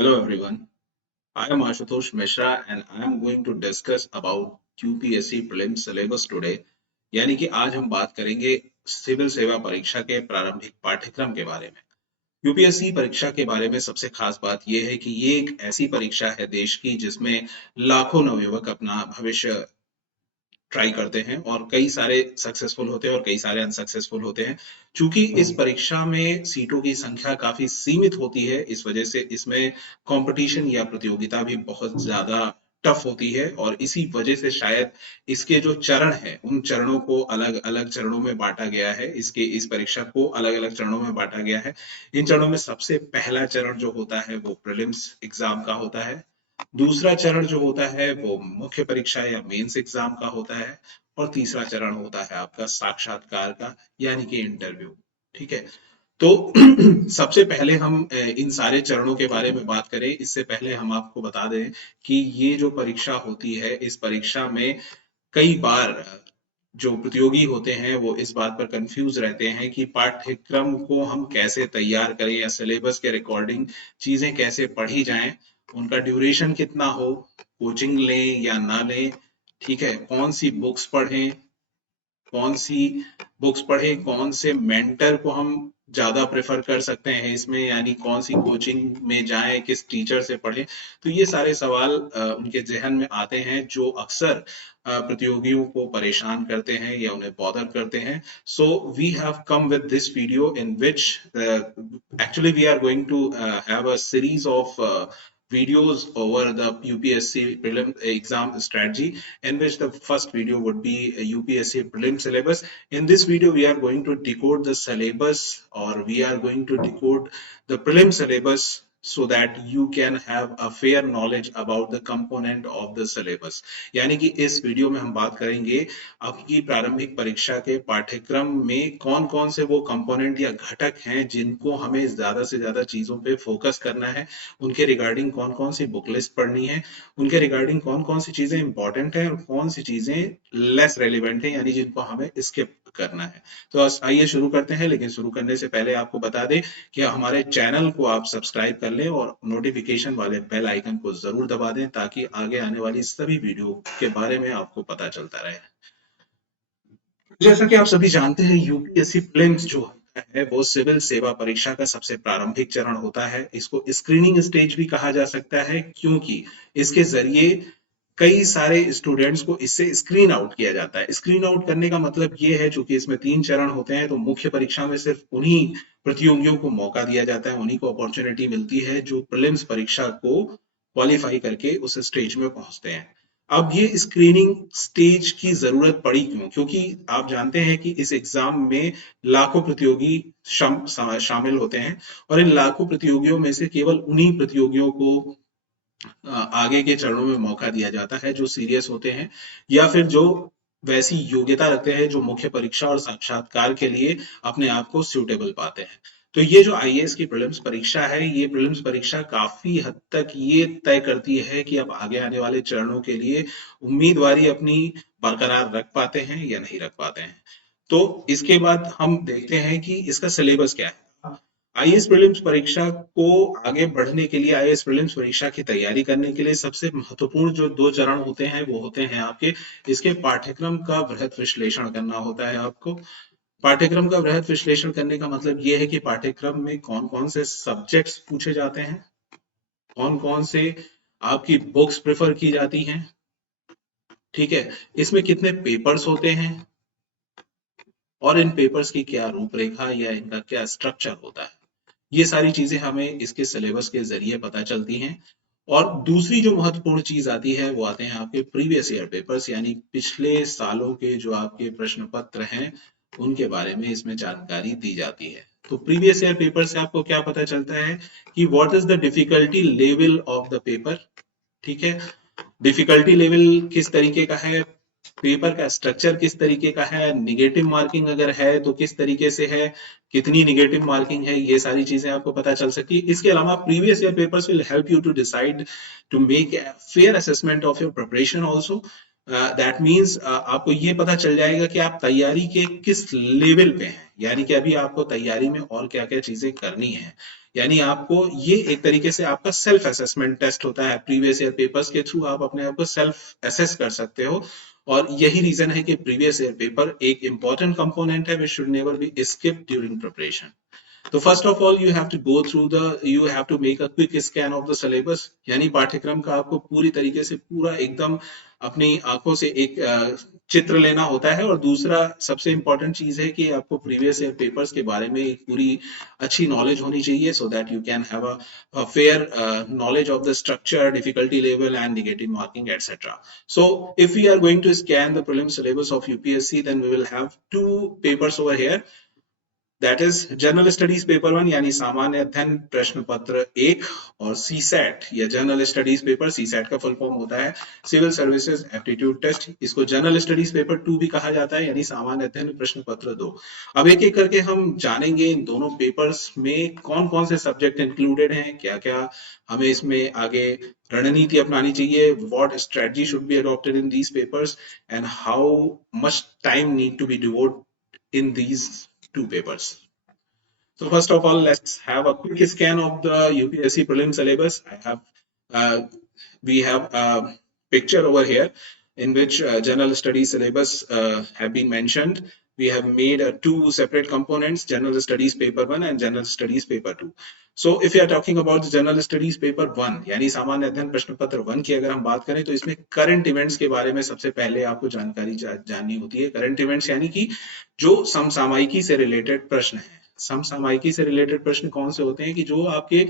Hello everyone, I am Ashutosh Mishra and I am going to discuss about UPSC prelims syllabus today। यानी कि आज हम बात करेंगे सिविल सेवा परीक्षा के प्रारंभिक पाठ्यक्रम के बारे में। यूपीएससी परीक्षा के बारे में सबसे खास बात यह है कि ये एक ऐसी परीक्षा है देश की जिसमें लाखों नवयुवक अपना भविष्य ट्राई करते हैं और कई सारे सक्सेसफुल होते हैं और कई सारे अनसक्सेसफुल होते हैं। चूंकि इस परीक्षा में सीटों की संख्या काफी सीमित होती है, इस वजह से इसमें कंपटीशन या प्रतियोगिता भी बहुत ज्यादा टफ होती है और इसी वजह से शायद इसके जो चरण हैं उन चरणों को अलग अलग चरणों में बांटा गया है। इसके इस परीक्षा को अलग अलग चरणों में बांटा गया है। इन चरणों में सबसे पहला चरण जो होता है वो प्रीलिम्स एग्जाम का होता है। दूसरा चरण जो होता है वो मुख्य परीक्षा या मेंस एग्जाम का होता है और तीसरा चरण होता है आपका साक्षात्कार का यानी कि इंटरव्यू। ठीक है, तो सबसे पहले हम इन सारे चरणों के बारे में बात करें इससे पहले हम आपको बता दें कि ये जो परीक्षा होती है इस परीक्षा में कई बार जो प्रतियोगी होते हैं वो इस बात पर कंफ्यूज रहते हैं कि पाठ्यक्रम को हम कैसे तैयार करें या सिलेबस के रिकॉर्डिंग चीजें कैसे पढ़ी जाएं, उनका ड्यूरेशन कितना हो, कोचिंग लें या ना लें, ठीक है, कौन सी बुक्स पढ़ें, कौन सी बुक्स पढ़ें, कौन से मेंटर को हम ज्यादा प्रेफर कर सकते हैं इसमें, यानी कौन सी कोचिंग में जाएं, किस टीचर से पढ़ें। तो ये सारे सवाल उनके जहन में आते हैं जो अक्सर प्रतियोगियों को परेशान करते हैं या उन्हें बॉदर करते हैं। So we have come with this video in which actually we are going to have a series of videos over the UPSC prelim exam strategy, in which the first video would be a UPSC prelim syllabus. In this video, we are going to decode the syllabus, or we are going to decode the prelim syllabus so that you can have a fair knowledge about the component of the syllabus। यानी कि इस video में हम बात करेंगे आपकी प्रारंभिक परीक्षा के पाठ्यक्रम में कौन कौन से वो कंपोनेंट या घटक हैं जिनको हमें ज्यादा से ज्यादा चीजों पे फोकस करना है, उनके रिगार्डिंग कौन कौन सी बुक लिस्ट पढ़नी है, उनके रिगार्डिंग कौन कौन सी चीजें इंपॉर्टेंट है और कौन सी चीजें लेस रेलिवेंट है यानी जिनको हमें स्किप करना है। तो आइए शुरू करते हैं, लेकिन शुरू करने से पहले आपको बता दें कि हमारे चैनल को आप सब्सक्राइब कर लें और नोटिफिकेशन वाले बेल आइकन को जरूर दबा दें ताकि आगे आने वाली सभी वीडियो के बारे में आपको पता चलता रहे। जैसा कि आप सभी जानते हैं यूपीएससी प्रीलिम्स जो है वो सिविल सेवा परीक्षा का सबसे प्रारंभिक चरण होता है। इसको स्क्रीनिंग स्टेज भी कहा जा सकता है क्योंकि इसके जरिए कई सारे स्टूडेंट्स को इससे स्क्रीन आउट किया जाता है। स्क्रीन आउट करने का मतलब ये है, चूंकि इसमें 3 चरण होते हैं तो मुख्य परीक्षा में सिर्फ उन्हीं प्रतियोगियों को मौका दिया जाता है, उन्हीं को अपॉर्चुनिटी मिलती है जो प्रीलिम्स परीक्षा को क्वालिफाई करके उस स्टेज में पहुंचते हैं। अब ये स्क्रीनिंग स्टेज की जरूरत पड़ी क्यों? क्योंकि आप जानते हैं कि इस एग्जाम में लाखों प्रतियोगी शामिल होते हैं और इन लाखों प्रतियोगियों में से केवल उन्हीं प्रतियोगियों को आगे के चरणों में मौका दिया जाता है जो सीरियस होते हैं या फिर जो वैसी योग्यता रखते हैं जो मुख्य परीक्षा और साक्षात्कार के लिए अपने आप को सूटेबल पाते हैं। तो ये जो आईएएस की प्रीलिम्स परीक्षा है, ये प्रीलिम्स परीक्षा काफी हद तक ये तय करती है कि अब आगे आने वाले चरणों के लिए उम्मीदवारी अपनी बरकरार रख पाते हैं या नहीं रख पाते हैं। तो इसके बाद हम देखते हैं कि इसका सिलेबस क्या है। आईएएस प्रीलिम्स परीक्षा को आगे बढ़ने के लिए, आईएएस प्रीलिम्स परीक्षा की तैयारी करने के लिए सबसे महत्वपूर्ण जो 2 चरण होते हैं वो होते हैं आपके इसके पाठ्यक्रम का वृहद विश्लेषण करना होता है आपको। पाठ्यक्रम का वृहद विश्लेषण करने का मतलब ये है कि पाठ्यक्रम में कौन कौन से सब्जेक्ट्स पूछे जाते हैं, कौन कौन से आपकी बुक्स प्रेफर की जाती हैं, ठीक है, इसमें कितने पेपर्स होते हैं और इन पेपर्स की क्या रूपरेखा या इनका क्या स्ट्रक्चर होता है। ये सारी चीजें हमें इसके सिलेबस के जरिए पता चलती हैं। और दूसरी जो महत्वपूर्ण चीज आती है वो आते हैं आपके प्रीवियस ईयर पेपर्स, यानी पिछले सालों के जो आपके प्रश्न पत्र हैं उनके बारे में इसमें जानकारी दी जाती है। तो प्रीवियस ईयर पेपर से आपको क्या पता चलता है कि what is the difficulty level of the paper, ठीक है, डिफिकल्टी लेवल किस तरीके का है, पेपर का स्ट्रक्चर किस तरीके का है, निगेटिव मार्किंग अगर है तो किस तरीके से है, कितनी निगेटिव मार्किंग है, ये सारी चीजें आपको पता चल सकती है। इसके अलावा previous year papers will help you to decide to make a fair assessment of your preparation also. That means आपको ये पता चल जाएगा कि आप तैयारी के किस लेवल पे हैं, यानी कि अभी आपको तैयारी में और क्या क्या चीजें करनी है। यानी आपको ये एक तरीके से आपका सेल्फ असेसमेंट टेस्ट होता है, प्रीवियस ईयर पेपर्स के थ्रू आप अपने आप को सेल्फ असेस कर सकते हो। और यही रीजन है कि प्रीवियस ईयर पेपर एक इंपॉर्टेंट कंपोनेंट है which should never be skip during preparation. तो first of all you have to go through the you have to make a quick scan of the syllabus, यानी पाठ्यक्रम का आपको पूरी तरीके से पूरा एकदम अपनी आंखों से एक चित्र लेना होता है। और दूसरा सबसे इंपॉर्टेंट चीज है कि आपको प्रीवियस ईयर पेपर्स के बारे में एक पूरी अच्छी नॉलेज होनी चाहिए, so that you can have a fair knowledge of the structure, difficulty level and negative marking, etc. So if we are going to scan the prelim syllabus of UPSC, then we will have two papers over here, that is general studies paper 1 यानी सामान्य अध्ययन प्रश्न पत्र 1, और सी set या general studies paper, सी set का full form होता है सिविल सर्विसेज एप्टीट्यूड टेस्ट। इसको जनरल स्टडीज पेपर 2 भी कहा जाता है, यानी सामान्य अध्ययन प्रश्न पत्र 2। अब एक एक करके हम जानेंगे इन दोनों पेपर्स में कौन कौन से सब्जेक्ट इंक्लूडेड हैं, क्या क्या हमें इसमें आगे रणनीति अपनानी चाहिए, what strategy should be adopted in these papers, and how much time need to be devote in these two papers. So first of all, let's have a quick scan of the UPSC prelim syllabus. We have a picture over here in which general studies syllabus have been mentioned. We have made two separate components, general studies paper 1 and general studies paper 2. So if you are talking about the general studies paper 1 यानी सामान्य अध्ययन प्रश्न पत्र 1 की अगर हम बात करें, तो इसमें करंट इवेंट्स के बारे में सबसे पहले आपको जानकारी जाननी होती है। करंट इवेंट्स यानी कि जो समसामयिकी से रिलेटेड प्रश्न है। समसामयिकी से रिलेटेड प्रश्न कौन से होते हैं कि जो आपके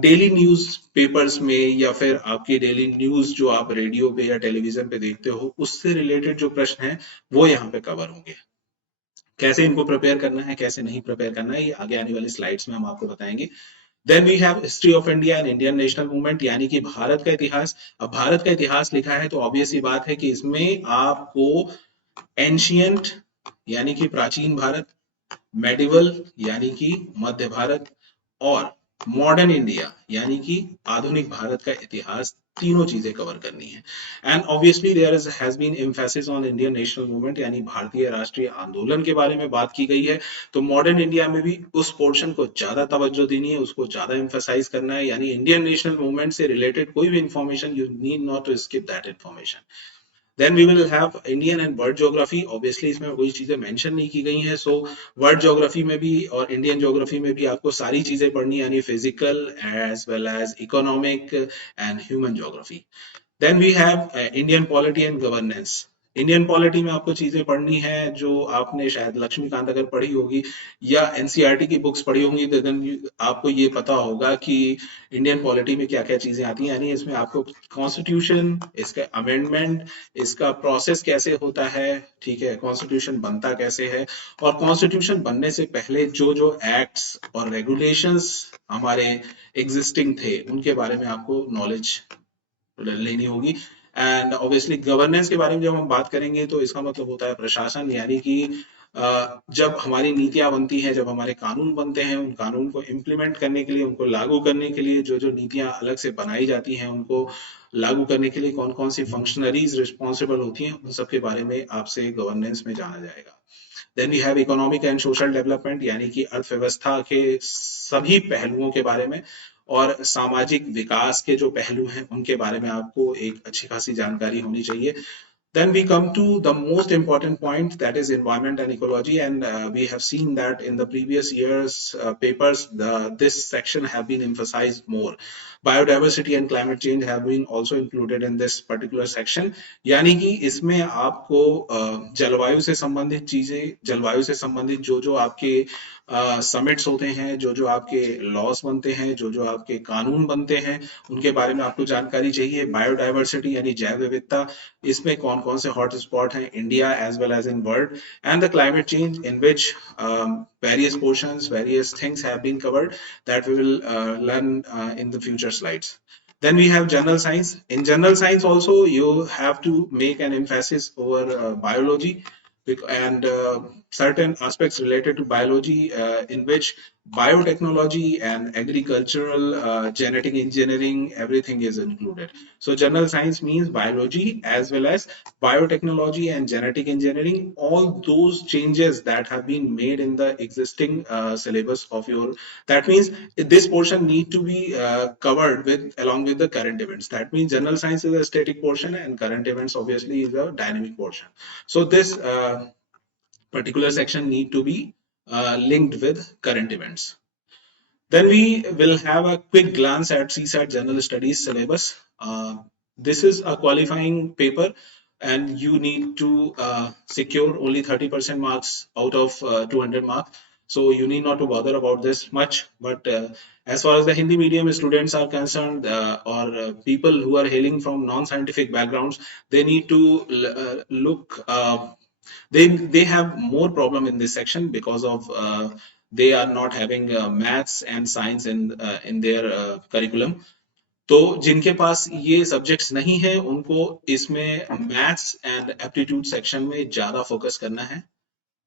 डेली न्यूज पेपर्स में या फिर आपकी डेली न्यूज जो आप रेडियो पे या टेलीविजन पे देखते हो, उससे रिलेटेड जो प्रश्न है वो यहाँ पे कवर होंगे। कैसे इनको प्रिपेयर करना है, कैसे नहीं प्रिपेयर करना है, ये आगे आने वाली स्लाइड्स में हम आपको बताएंगे। Then we have history of India and Indian national movement, यानी कि भारत का इतिहास। अब भारत का इतिहास लिखा है तो ऑब्वियस ही बात है कि इसमें आपको एंशियंट यानी कि प्राचीन भारत, मेडिवल यानी कि मध्य भारत, और मॉडर्न इंडिया यानी कि आधुनिक भारत का इतिहास, तीनों चीजें कवर करनी है। And obviously there has been emphasis on Indian national movement, यानी भारतीय राष्ट्रीय आंदोलन के बारे में बात की गई है। तो मॉडर्न इंडिया में भी उस पोर्शन को ज्यादा तवज्जो देनी है, उसको ज्यादा एम्फेसाइज करना है, यानी इंडियन नेशनल मूवमेंट से रिलेटेड कोई भी information you need not to skip that information. Then we will have Indian and world geography. Obviously इसमें कोई चीजें मेंशन नहीं की गई हैं, so वर्ल्ड ज्योग्राफी में भी और इंडियन ज्योग्राफी में भी आपको सारी चीजें पढ़नी है, यानी physical as well as economic and human geography. Then we have Indian polity and governance. Indian polity में आपको चीजें पढ़नी है जो आपने शायद लक्ष्मीकांत अगर पढ़ी होगी या एनसीईआरटी की बुक्स पढ़ी होंगी, तो देन आपको ये पता होगा कि इंडियन पॉलिटी में क्या क्या चीजें आती हैं। यानी इसमें आपको कॉन्स्टिट्यूशन, इसका अमेंडमेंट, इसका प्रोसेस कैसे होता है, ठीक है, कॉन्स्टिट्यूशन बनता कैसे है, और कॉन्स्टिट्यूशन बनने से पहले जो जो एक्ट्स और रेगुलेशंस हमारे एग्जिस्टिंग थे उनके बारे में आपको नॉलेज लेनी होगी। एंड ऑब्वियसली गवर्नेंस के बारे में जब हम बात करेंगे तो इसका मतलब होता है प्रशासन, यानी कि जब हमारी नीतियां बनती हैं, जब हमारे कानून बनते हैं, उन कानून को इम्प्लीमेंट करने के लिए, उनको लागू करने के लिए जो जो नीतियां अलग से बनाई जाती हैं, उनको लागू करने के लिए कौन कौन सी फंक्शनरीज रिस्पॉन्सिबल होती हैं, उन सब के बारे में आपसे गवर्नेंस में जाना जाएगा। Then we have economic and social development, यानी कि अर्थव्यवस्था के सभी पहलुओं के बारे में और सामाजिक विकास के जो पहलू हैं उनके बारे में आपको एक अच्छी खासी जानकारी होनी चाहिए। Then we come to the most important point, that is environment and ecology, and we have seen that in the previous years papers this section have been emphasized more. Biodiversity and climate change have been also included in this particular section, यानी कि इसमें आपको जलवायु से संबंधित चीजें, जलवायु से संबंधित जो जो आपके समिट्स होते हैं, जो जो आपके लॉस बनते हैं, जो जो आपके कानून बनते हैं, उनके बारे में आपको जानकारी चाहिए। बायोडाइवर्सिटी यानी जैव विविधता, इसमें कौन कौन से हॉट स्पॉट हैं India as well as in world, and the climate change in which various portions, various things have been covered that we will learn in the future slides. Then we have general science. In general science also you have to make an emphasis over biology and certain aspects related to biology in which biotechnology and agricultural genetic engineering, everything is included. So general science means biology as well as biotechnology and genetic engineering, all those changes that have been made in the existing syllabus of your, that means this portion need to be covered with along with the current events. That means general science is a static portion and current events obviously is a dynamic portion. So this particular section need to be linked with current events. Then we will have a quick glance at CSAT General Studies syllabus. This is a qualifying paper and you need to secure only 30% marks out of 200 marks. So you need not to bother about this much. But as far as the Hindi medium students are concerned, or people who are hailing from non-scientific backgrounds, they need to look they have more problem in this section because of they are not having maths and science in their curriculum. तो जिनके पास ये subjects नहीं है उनको इसमें maths and aptitude section में ज्यादा focus करना है,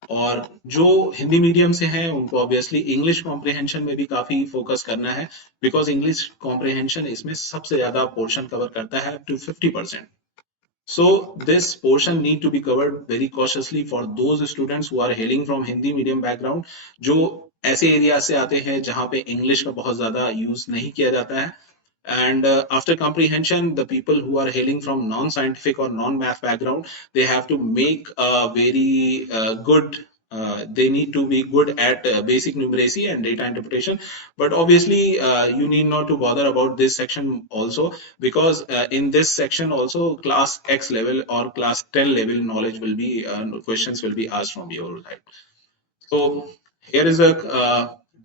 और जो हिंदी मीडियम से हैं उनको ऑब्वियसली इंग्लिश कॉम्प्रिहेंशन में भी काफी फोकस करना है, बिकॉज इंग्लिश कॉम्प्रिहेंशन इसमें सबसे ज्यादा पोर्शन कवर करता है, up to 50%. So this portion need to be covered very cautiously for those students who are hailing from Hindi medium background, जो ऐसे एरिया से आते हैं जहाँ पे इंग्लिश का बहुत ज्यादा यूज नहीं किया जाता है. And after comprehension, the people who are hailing from non-scientific or non-math background, they have to make a very good they need to be good at basic numeracy and data interpretation. But obviously you need not to bother about this section also, because in this section also class X level or class 10 level knowledge will be questions will be asked from your side. So here is a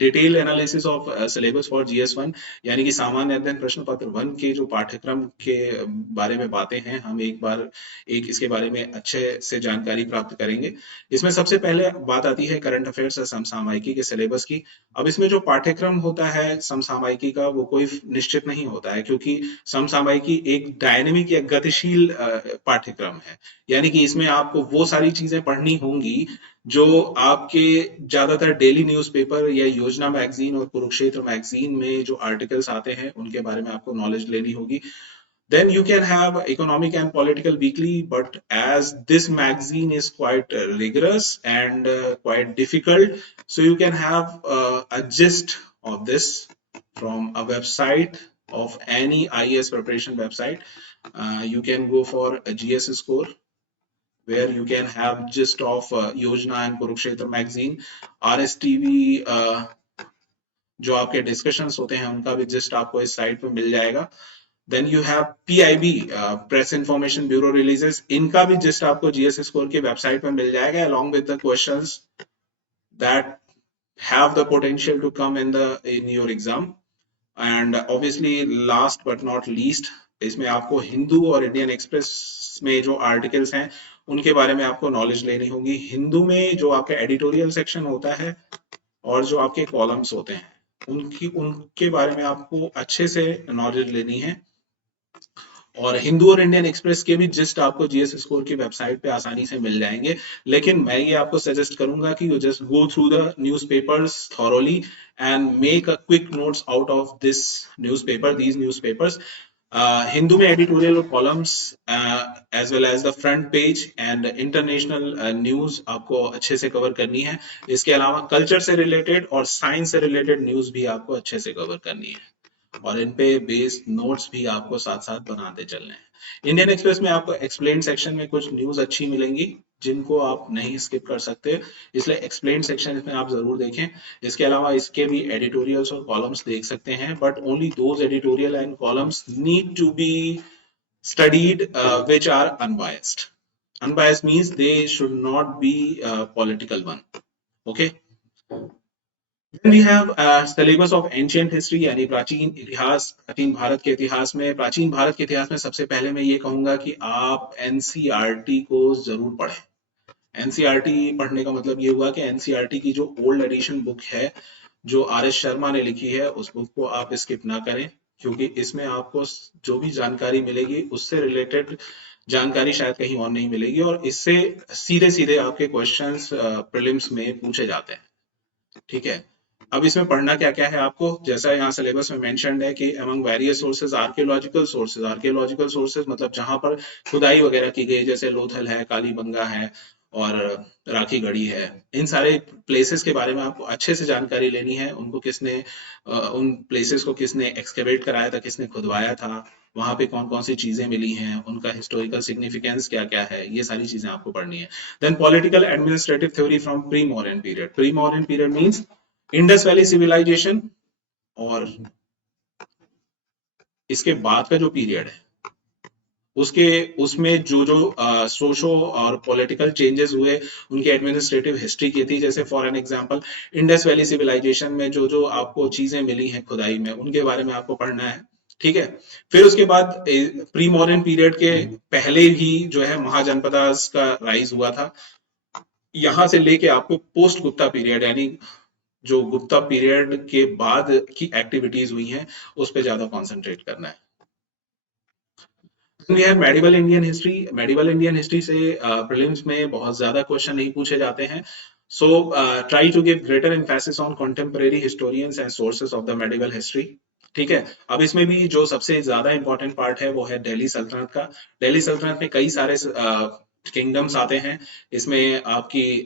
detail analysis of syllabus for GS1, यानी कि सामान्य अध्ययन प्रश्न पत्र 1 के जो पाठ्यक्रम के बारे में बातें हैं, हम एक बार एक इसके बारे में अच्छे से जानकारी प्राप्त करेंगे. इसमें सबसे पहले बात आती है करंट अफेयर्स और समसामयिकी के सिलेबस की. अब इसमें जो पाठ्यक्रम होता है समसामयिकी का वो कोई निश्चित नहीं होता है, क्योंकि समसामयिकी एक डायनेमिक या गतिशील पाठ्यक्रम है, यानी कि इसमें आपको वो सारी चीजें पढ़नी होंगी जो आपके ज्यादातर डेली न्यूज़पेपर या योजना मैगजीन और कुरुक्षेत्र मैगजीन में जो आर्टिकल्स आते हैं उनके बारे में आपको नॉलेज लेनी होगी. Then you can have economic and political weekly, but as this magazine is quite rigorous and quite difficult, so you can have a gist of this from a website of any IAS preparation website. You can go for a GS score, where you can have gist of Yojana and Kurukshetra magazine. RSTV जो आपके discussions होते हैं उनका भी gist आपको इस site पे मिल जाएगा. Then you have PIB press information bureau releases, इनका भी जिस्ट आपको GS स्कोर की वेबसाइट पे मिल जाएगा along with the questions that have the potential to come in your exam. And obviously last but not least, इसमें आपको हिंदू और इंडियन एक्सप्रेस में जो आर्टिकल्स हैं उनके बारे में आपको नॉलेज लेनी होगी. हिंदू में जो आपका एडिटोरियल सेक्शन होता है और जो आपके कॉलम्स होते हैं उनके बारे में आपको अच्छे से नॉलेज लेनी है. और हिंदू और इंडियन एक्सप्रेस के भी जिस्ट आपको GS स्कोर की वेबसाइट पे आसानी से मिल जाएंगे, लेकिन मैं ये आपको सजेस्ट करूंगा कि you just go through the newspapers thoroughly and make a quick notes out of this newspaper these newspapers. Hindu में एडिटोरियल और columns as well as the front page and international news आपको अच्छे से कवर करनी है. इसके अलावा कल्चर से रिलेटेड और साइंस से रिलेटेड न्यूज भी आपको अच्छे से कवर करनी है, और इन पे बेस्ड नोट्स भी आपको साथ साथ बनाते चलने हैं. इंडियन एक्सप्रेस में आपको एक्सप्लेन सेक्शन में कुछ न्यूज अच्छी मिलेंगी जिनको आप नहीं स्किप कर सकते, इसलिए एक्सप्लेन सेक्शन में आप जरूर देखें. इसके अलावा इसके भी एडिटोरियल्स और कॉलम्स देख सकते हैं, but only those editorial and columns need to be studied which are unbiased. Unbiased means they should not be political one. Okay. Then we have syllabus of ancient history, यानी प्राचीन इतिहास. प्राचीन भारत के इतिहास में सबसे पहले मैं ये कहूंगा कि आप NCERT को जरूर पढ़ें. NCERT पढ़ने का मतलब ये हुआ कि NCERT की जो ओल्ड एडिशन बुक है जो RS शर्मा ने लिखी है उस बुक को आप स्किप ना करें, क्योंकि इसमें आपको जो भी जानकारी मिलेगी उससे रिलेटेड जानकारी शायद कहीं और नहीं मिलेगी, और इससे सीधे सीधे आपके क्वेश्चंस प्रीलिम्स में पूछे जाते हैं। ठीक है, अब इसमें पढ़ना क्या क्या है आपको, जैसा यहाँ सिलेबस में मेंशन्ड है कि among various sources, archaeological sources मतलब जहां पर खुदाई वगैरह की गई, जैसे लोथल है, कालीबंगा है और राखी गढ़ी है, इन सारे प्लेसेस के बारे में आपको अच्छे से जानकारी लेनी है। उनको किसने उन प्लेसेस को किसने एक्सकेवेट कराया था, किसने खुदवाया था, वहां पे कौन कौन सी चीजें मिली हैं, उनका हिस्टोरिकल सिग्निफिकेंस क्या क्या है, ये सारी चीजें आपको पढ़नी है। Then political administrative theory from pre modern period. Pre modern period means Indus valley civilization, और इसके बाद का जो पीरियड है उसके उसमें जो जो सोशो और पॉलिटिकल चेंजेस हुए, उनकी एडमिनिस्ट्रेटिव हिस्ट्री की थी। जैसे for an example Indus valley civilization में जो जो आपको चीजें मिली हैं खुदाई में, उनके बारे में आपको पढ़ना है। ठीक है, फिर उसके बाद प्री मॉडर्न पीरियड के पहले ही जो है महाजनपदास का राइज हुआ था। यहां से लेके आपको पोस्ट गुप्ता पीरियड, यानी जो गुप्ता पीरियड के बाद की एक्टिविटीज हुई हैं उस पर ज्यादा कंसंट्रेट करना है। We have medieval Indian history. Medieval Indian history से प्रीलिम्स में बहुत ज्यादा क्वेश्चन नहीं पूछे जाते हैं। So try to give greater emphasis on contemporary historians and sources of the medieval history. ठीक है, अब इसमें भी जो सबसे ज्यादा इंपॉर्टेंट पार्ट है वो है दिल्ली सल्तनत का। दिल्ली सल्तनत में कई सारे किंगडम्स आते हैं। इसमें आपकी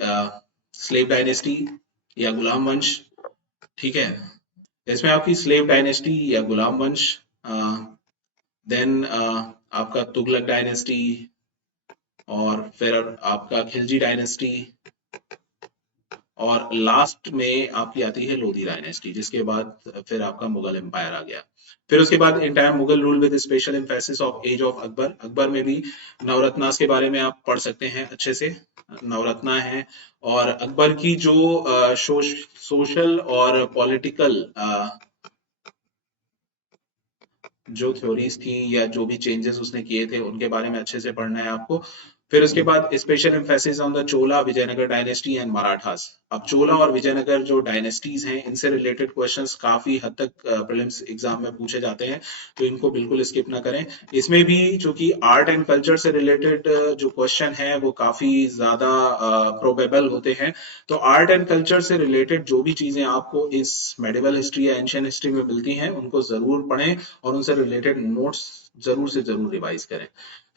स्लेव डायनेस्टी या गुलाम वंश, ठीक है, इसमें आपकी स्लेव डायनेस्टी या गुलाम वंश, देन आपका तुगलक डायनेस्टी, और फिर आपका खिलजी डायनेस्टी, और लास्ट में आपकी आती है लोधी डायनेस्टी, जिसके बाद फिर आपका मुगल एम्पायर आ गया। फिर उसके बाद entire Mughal rule with special emphasis of age of Akbar. Akbar में भी नवरत्नास के बारे में आप पढ़ सकते हैं अच्छे से। नवरत्ना है, और अकबर की जो सोशल और पॉलिटिकल जो थ्योरीज थी या जो भी चेंजेस उसने किए थे उनके बारे में अच्छे से पढ़ना है आपको। फिर उसके बाद special emphasis on the Chola, Vijayanagara dynasty and Marathas. अब चोला और विजयनगर जो डायनेस्टीज हैं, इनसे रिलेटेड क्वेश्चंस काफी हद तक प्रीलिम्स एग्जाम में पूछे जाते हैं, तो इनको बिल्कुल स्किप ना करें। इसमें भी चूंकि आर्ट एंड कल्चर से रिलेटेड जो क्वेश्चन है वो काफी ज्यादा प्रोबेबल होते हैं, तो आर्ट एंड कल्चर से रिलेटेड जो भी चीजें आपको इस मेडिवल हिस्ट्री या एंशियंट हिस्ट्री में मिलती हैं उनको जरूर पढ़ें, और उनसे रिलेटेड नोट्स जरूर से जरूर रिवाइज करें।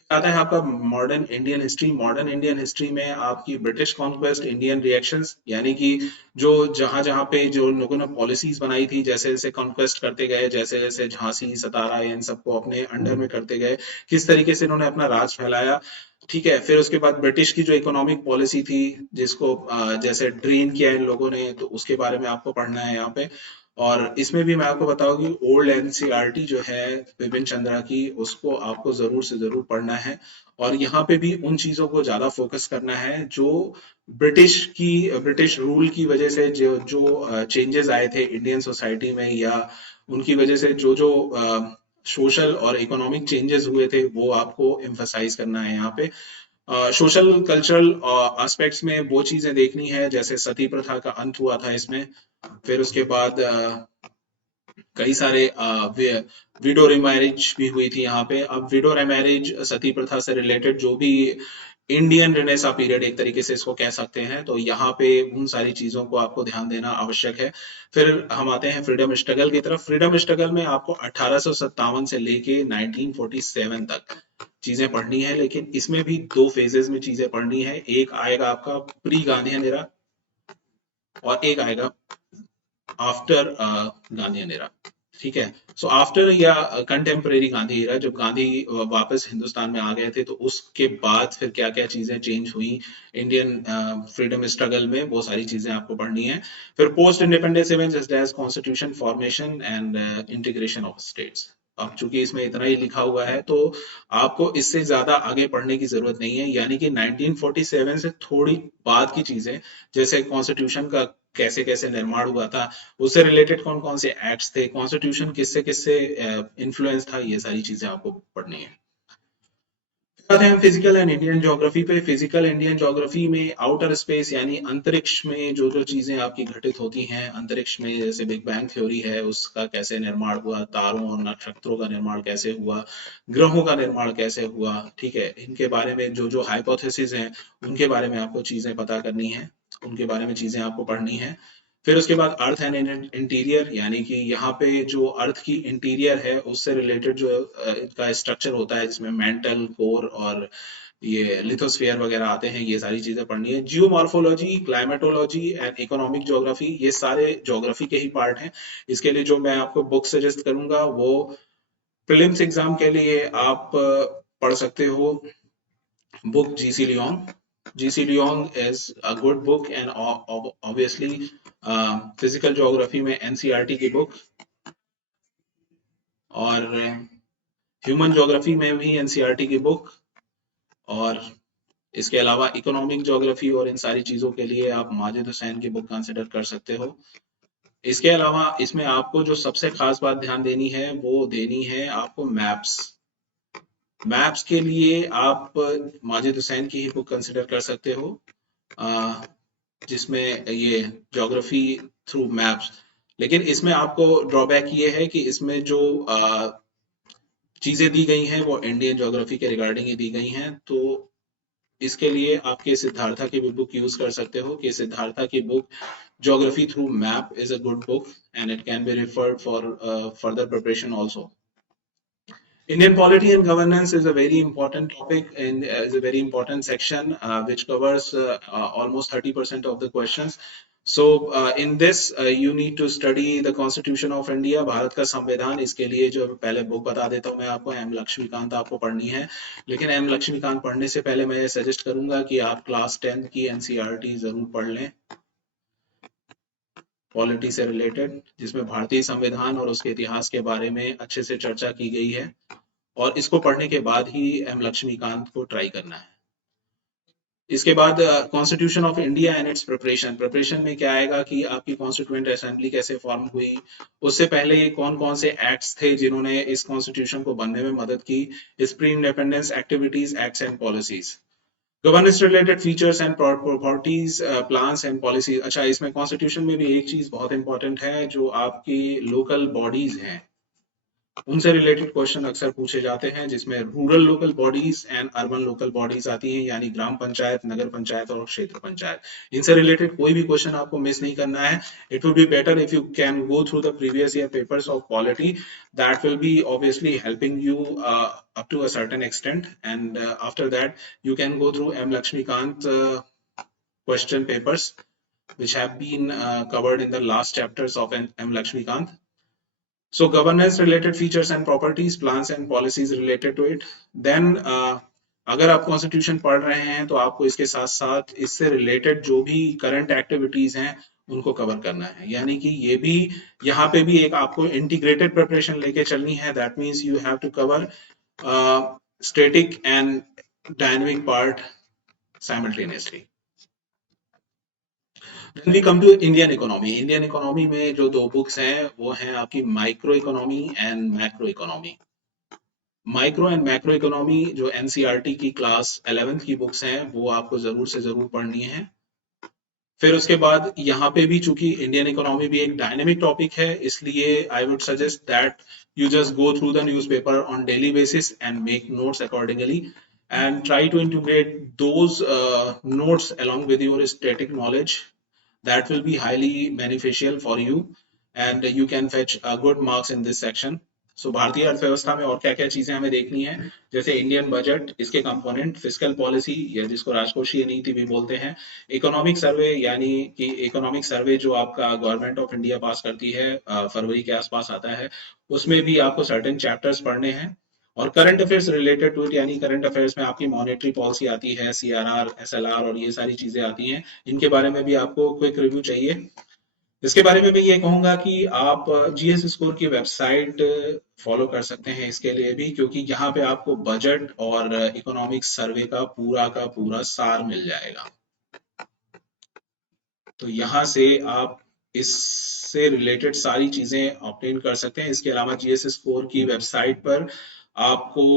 आता है आपका modern Indian history. Modern Indian history में आपकी ब्रिटिश कॉन्क्वेस्ट, इंडियन रिएक्शंस, यानी कि जो जहां जहां पे जो लोगों ने पॉलिसीज बनाई थी, जैसे जैसे कॉन्क्वेस्ट करते गए, जैसे जैसे झांसी, सतारा, इन सबको अपने अंडर में करते गए, किस तरीके से इन्होंने अपना राज फैलाया। ठीक है, फिर उसके बाद ब्रिटिश की जो इकोनॉमिक पॉलिसी थी, जिसको जैसे ड्रेन किया इन लोगों ने, तो उसके बारे में आपको पढ़ना है यहाँ पे। और इसमें भी मैं आपको बताऊं कि ओल्ड एनसीईआरटी जो है विपिन चंद्रा की, उसको आपको जरूर से जरूर पढ़ना है, और यहाँ पे भी उन चीजों को ज्यादा फोकस करना है जो ब्रिटिश रूल की वजह से जो जो चेंजेस आए थे इंडियन सोसाइटी में, या उनकी वजह से जो जो सोशल और इकोनॉमिक चेंजेस हुए थे, वो आपको एम्फसाइज करना है यहाँ पे। सोशल कल्चरल एस्पेक्ट्स में वो चीजें देखनी है, जैसे सती प्रथा का अंत हुआ था इसमें। फिर उसके बाद कई सारे विडो रिमैरिज भी हुई थी यहाँ पे। अब विडो रिमैरिज, सती प्रथा से रिलेटेड जो भी इंडियन रेनेसा पीरियड एक तरीके से इसको कह सकते हैं, तो यहाँ पे उन सारी चीजों को आपको ध्यान देना आवश्यक है। फिर हम आते हैं फ्रीडम स्ट्रगल की तरफ। फ्रीडम स्ट्रगल में आपको 1857 से लेके 1947 तक चीजें पढ़नी है, लेकिन इसमें भी दो फेजेस में चीजें पढ़नी है। एक आएगा आपका प्री गांधीयन एरा, और एक आएगा आफ्टर गांधीयन एरा। ठीक है, सो आफ्टर या कंटेम्परेरी गांधी एरा, जब गांधी वापस हिंदुस्तान में आ गए थे, तो उसके बाद फिर क्या क्या चीजें चेंज हुई इंडियन फ्रीडम स्ट्रगल में, वो सारी चीजें आपको पढ़नी है। फिर post independence events just as constitution formation and integration of states. अब चूंकि इसमें इतना ही लिखा हुआ है, तो आपको इससे ज्यादा आगे पढ़ने की जरूरत नहीं है, यानी कि 1947 से थोड़ी बाद की चीजें, जैसे कॉन्स्टिट्यूशन का कैसे कैसे निर्माण हुआ था, उससे रिलेटेड कौन कौन से एक्ट्स थे, कॉन्स्टिट्यूशन किससे किससे इन्फ्लुएंस था, ये सारी चीजें आपको पढ़नी है। आते हैं हम फिजिकल एंड इंडियन ज्योग्राफी पे। फिजिकल इंडियन ज्योग्राफी में आउटर स्पेस यानी अंतरिक्ष में जो जो चीजें आपकी घटित होती हैं अंतरिक्ष में, जैसे बिग बैंग थ्योरी है उसका कैसे निर्माण हुआ, तारों और नक्षत्रों का निर्माण कैसे हुआ, ग्रहों का निर्माण कैसे हुआ, ठीक है, इनके बारे में जो जो हाइपोथेसिस हैं उनके बारे में आपको चीजें पता करनी है, उनके बारे में चीजें आपको पढ़नी है। फिर उसके बाद अर्थ एंड इंटीरियर, यानी कि यहाँ पे जो अर्थ की इंटीरियर है उससे रिलेटेड जो इसका स्ट्रक्चर होता है जिसमें मेंटल कोर और ये लिथोस्फीयर वगैरह आते हैं, ये सारी चीजें पढ़नी है। Geomorphology, climatology and economic geography, ये सारे ज्योग्राफी के ही पार्ट हैं। इसके लिए जो मैं आपको बुक सजेस्ट करूंगा वो प्रीलिम्स एग्जाम के लिए आप पढ़ सकते हो book GC Leong. GC Leong is a good book, and obviously physical geography में NCERT की बुक, और ह्यूमन ज्योग्राफी में भी NCERT की बुक, और इसके अलावा इकोनॉमिक ज्योग्राफी और इन सारी चीजों के लिए आप माजिद हुसैन की बुक कंसिडर कर सकते हो। इसके अलावा इसमें आपको जो सबसे खास बात ध्यान देनी है वो देनी है आपको मैप्स। मैप्स के लिए आप माजिद हुसैन की ही बुक कंसिडर कर सकते हो, जिसमें ये ज्योग्राफी थ्रू मैप्स। लेकिन इसमें आपको ड्रॉबैक ये है कि इसमें जो चीजें दी गई हैं वो इंडियन ज्योग्राफी के रिगार्डिंग ही दी गई हैं, तो इसके लिए आपके सिद्धार्था की भी बुक यूज कर सकते हो कि सिद्धार्था की book geography through map is a good book and it can B referred for further preparation also. Indian polity and governance is a very important topic and is a very important section which covers almost 30% of the questions. So in this you need to study the Constitution of India, Bharat का संविधान। इसके लिए जो पहले book बता देता हूँ मैं आपको, एम लक्ष्मीकांत आपको पढ़नी है। लेकिन एम लक्ष्मीकांत पढ़ने से पहले मैं ये सजेस्ट करूंगा कि आप क्लास 10 की एनसीईआरटी जरूर पढ़ लें पॉलिटी से रिलेटेड, जिसमें भारतीय संविधान और उसके इतिहास के बारे में अच्छे से चर्चा की गई है, और इसको पढ़ने के बाद ही एम लक्ष्मीकांत को ट्राई करना है। इसके बाद constitution of India and it's preparation. Preparation में क्या आएगा कि आपकी कॉन्स्टिट्यूएंट असेंबली कैसे फॉर्म हुई, उससे पहले ये कौन कौन से एक्ट्स थे जिन्होंने इस कॉन्स्टिट्यूशन को बनने में मदद की, इस pre independence activities, acts and policies, governance related features and properties, plans and policies. अच्छा, इसमें कॉन्स्टिट्यूशन में भी एक चीज बहुत इंपॉर्टेंट है, जो आपकी लोकल बॉडीज हैं उनसे रिलेटेड क्वेश्चन अक्सर पूछे जाते हैं, जिसमें rural local bodies and urban local bodies आती हैं, यानी ग्राम पंचायत, नगर पंचायत और क्षेत्र पंचायत। इनसे रिलेटेड कोई भी क्वेश्चन आपको मिस नहीं करना है। It will be better if you can go through the previous year papers of polity, that will be obviously helping you up to a certain extent, and after that you can go through M Lakshmikant question papers which have been covered in the last chapters of M Lakshmikant. So governance related features and properties, plans and policies related to it. Then अगर आप constitution पढ़ रहे हैं तो आपको इसके साथ साथ इससे रिलेटेड जो भी करंट एक्टिविटीज हैं उनको कवर करना है, यानी कि ये भी यहाँ पे भी एक आपको इंटीग्रेटेड प्रिपरेशन लेके चलनी है। That means you have to cover static and dynamic part simultaneously. Then we come to Indian economy. Indian economy में जो दो बुक्स हैं वो हैं आपकी micro economy and macro economy. Micro and macro economy जो एनसीईआरटी की क्लास 11th की बुक्स हैं वो आपको जरूर से जरूर पढ़नी है। फिर उसके बाद यहाँ पे भी चूंकि इंडियन इकोनॉमी भी एक डायनेमिक टॉपिक है, इसलिए I would suggest that you just go through the newspaper on daily basis and make notes accordingly and try to integrate those notes along with your static knowledge. That will be highly beneficial for you and you can fetch good marks in this section. So भारतीय अर्थव्यवस्था में और क्या क्या चीजें हमें देखनी है, जैसे इंडियन बजट, इसके कंपोनेंट, फिस्कल पॉलिसी या जिसको राजकोषीय नीति भी बोलते हैं, इकोनॉमिक सर्वे, यानी कि इकोनॉमिक सर्वे जो आपका गवर्नमेंट ऑफ इंडिया पास करती है फरवरी के आसपास आता है, उसमें भी आपको सर्टेन चैप्टर्स पढ़ने हैं। और current affairs related to it, यानी करंट अफेयर्स में आपकी मॉनेटरी पॉलिसी आती है, सीआरआर, एसएलआर और ये सारी चीजें आती हैं, इनके बारे में भी आपको क्विक रिव्यू चाहिए। इसके बारे में मैं ये कहूंगा कि आप जीएस स्कोर की वेबसाइट फॉलो कर सकते हैं इसके लिए भी, क्योंकि यहाँ पे आपको बजट और इकोनॉमिक सर्वे का पूरा सार मिल जाएगा। तो यहाँ से आप इससे रिलेटेड सारी चीजें ऑब्टेन कर सकते हैं। इसके अलावा जीएस स्कोर की वेबसाइट पर आपको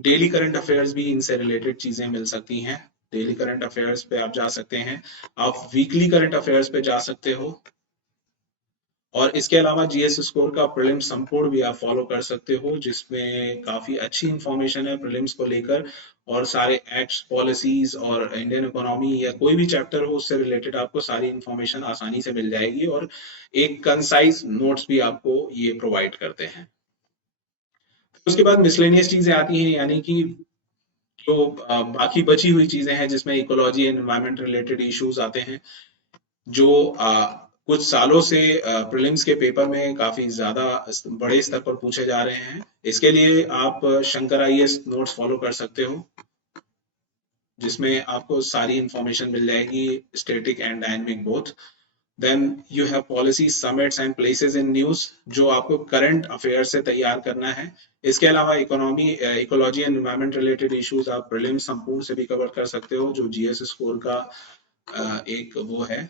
डेली करंट अफेयर्स भी इनसे रिलेटेड चीजें मिल सकती हैं। डेली करंट अफेयर्स पे आप जा सकते हैं, आप वीकली करंट अफेयर्स पे जा सकते हो, और इसके अलावा जीएस स्कोर का प्रीलिम्स संपूर्ण भी आप फॉलो कर सकते हो, जिसमें काफी अच्छी इंफॉर्मेशन है प्रीलिम्स को लेकर, और सारे एक्ट्स, पॉलिसीज और इंडियन इकोनॉमी या कोई भी चैप्टर हो उससे रिलेटेड आपको सारी इंफॉर्मेशन आसानी से मिल जाएगी, और एक कंसाइज नोट्स भी आपको ये प्रोवाइड करते हैं। उसके बाद मिसलेनियस चीजें आती हैं, यानी कि जो बाकी बची हुई चीजें हैं जिसमें ecology and environment related issues आते हैं, जो कुछ सालों से प्रीलिम्स के पेपर में काफी ज्यादा बड़े स्तर पर पूछे जा रहे हैं। इसके लिए आप शंकर आईएएस नोट्स फॉलो कर सकते हो, जिसमें आपको सारी इंफॉर्मेशन मिल जाएगी, static and dynamic both. Then you have policy summits and places in news, जो आपको करंट अफेयर से तैयार करना है। इसके अलावा economy, ecology and environment related issues आप प्रीलिम्स संपूर्ण से भी कवर कर सकते हो, जो जीएस स्कोर का एक वो है।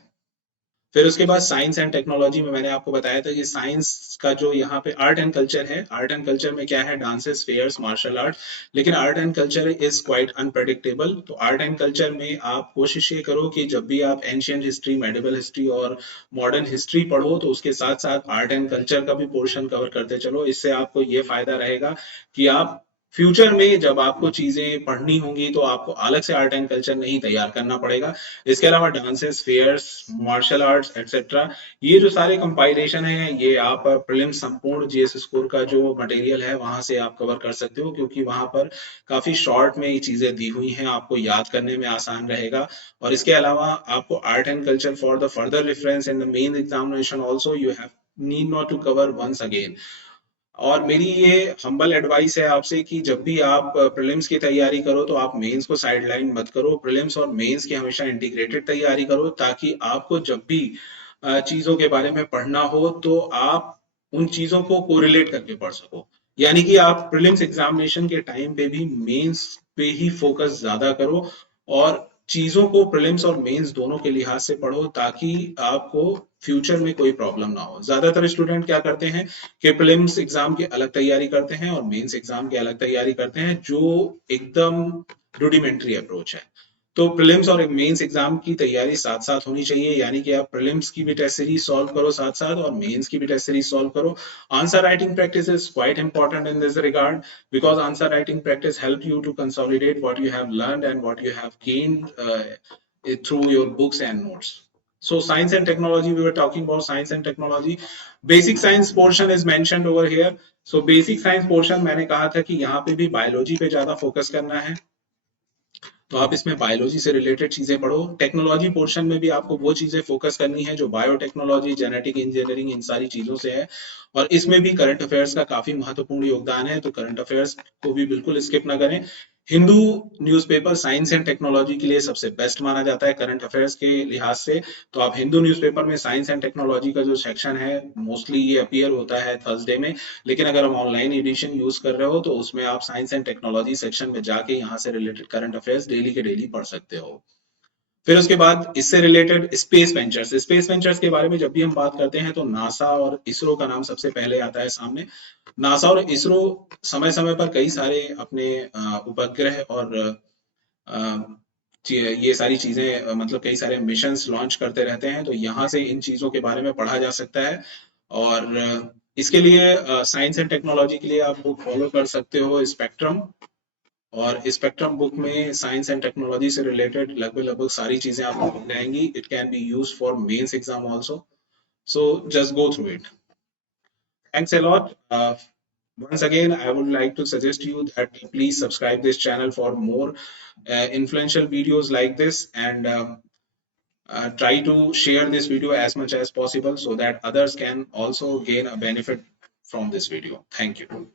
फिर उसके बाद साइंस एंड टेक्नोलॉजी में मैंने आपको बताया था कि साइंस का जो यहाँ पे आर्ट एंड कल्चर है, आर्ट एंड कल्चर में क्या है, डांसेस, फेयर्स, मार्शल आर्ट, लेकिन art and culture is quite unpredictable. तो आर्ट एंड कल्चर में आप कोशिश ये करो कि जब भी आप एंशियंट हिस्ट्री, मेडिवल हिस्ट्री और मॉडर्न हिस्ट्री पढ़ो, तो उसके साथ साथ आर्ट एंड कल्चर का भी पोर्शन कवर करते चलो। इससे आपको ये फायदा रहेगा कि आप फ्यूचर में जब आपको चीजें पढ़नी होंगी तो आपको अलग से आर्ट एंड कल्चर नहीं तैयार करना पड़ेगा। इसके अलावा dances, fairs, martial arts etcetera, ये जो सारे कंपाइलेशन है, ये आप प्रीलिम्स संपूर्ण जीएस स्कोर का जो मटेरियल है वहां से आप कवर कर सकते हो, क्योंकि वहां पर काफी शॉर्ट में ये चीजें दी हुई हैं, आपको याद करने में आसान रहेगा। और इसके अलावा आपको art and culture for the further reference in the main examination also you have need not to cover once again. और मेरी ये हम्बल एडवाइस है आपसे कि जब भी आप प्रीलिम्स की तैयारी करो तो आप मेंस को साइडलाइन मत करो, प्रीलिम्स और मेंस की हमेशा इंटीग्रेटेड तैयारी करो, ताकि आपको जब भी चीजों के बारे में पढ़ना हो तो आप उन चीजों को कोरिलेट करके पढ़ सको। यानी कि आप प्रीलिम्स एग्जामिनेशन के टाइम पे भी मेंस पे ही फोकस ज्यादा करो, और चीजों को प्रीलिम्स और मेंस दोनों के लिहाज से पढ़ो, ताकि आपको फ्यूचर में कोई प्रॉब्लम ना हो। ज्यादातर स्टूडेंट क्या करते हैं कि प्रीलिम्स एग्जाम की अलग तैयारी करते हैं और मेंस एग्जाम की अलग तैयारी करते हैं, जो एकदम रुडिमेंट्री अप्रोच है। तो प्रीलिम्स और मेंस एग्जाम की तैयारी साथ साथ होनी चाहिए, यानी कि आप प्रीलिम्स की भी टेस्ट सीरीज सॉल्व करो साथ साथ, और मेंस की भी टेस्ट सीरीज सॉल्व करो। Answer writing practice is quite important in this regard, because answer writing practice help you to consolidate what you have learned and what you have gained through your books and notes. So science and technology, we were talking about science and technology. Basic science portion is mentioned over here. So basic science portion मैंने कहा था कि यहाँ पे भी biology पे ज्यादा focus करना है, तो आप इसमें बायोलॉजी से रिलेटेड चीजें पढ़ो। टेक्नोलॉजी पोर्शन में भी आपको वो चीजें फोकस करनी है जो बायोटेक्नोलॉजी, जेनेटिक इंजीनियरिंग, इन सारी चीजों से है, और इसमें भी करंट अफेयर्स का काफी महत्वपूर्ण योगदान है, तो करंट अफेयर्स को भी बिल्कुल स्किप ना करें। Hindu newspaper science and technology के लिए सबसे बेस्ट माना जाता है करंट अफेयर्स के लिहाज से। तो आप हिंदू न्यूज़पेपर में साइंस एंड टेक्नोलॉजी का जो सेक्शन है, मोस्टली ये अपीयर होता है थर्सडे में, लेकिन अगर हम ऑनलाइन एडिशन यूज कर रहे हो तो उसमें आप साइंस एंड टेक्नोलॉजी सेक्शन में जाके यहाँ से रिलेटेड करंट अफेयर्स डेली के डेली पढ़ सकते हो। फिर उसके बाद इससे related space ventures, space ventures के बारे में जब भी हम बात करते हैं तो नासा और इसरो का नाम सबसे पहले आता है सामने। नासा और इसरो समय समय पर कई सारे अपने उपग्रह और ये सारी चीजें मतलब कई सारे मिशंस लॉन्च करते रहते हैं, तो यहाँ से इन चीजों के बारे में पढ़ा जा सकता है। और इसके लिए साइंस एंड टेक्नोलॉजी के लिए आप बुक फॉलो कर सकते हो स्पेक्ट्रम, और स्पेक्ट्रम बुक में साइंस एंड टेक्नोलॉजी से रिलेटेड लगभग लगभग सारी चीजें आपको मिल जाएंगी। It can be used for mains exam also, so just go through it. Thanks a lot. Once again, I would like to suggest you that please subscribe this channel for more influential videos like this, and try to share this video as much as possible so that others can also gain a benefit from this video. Thank you.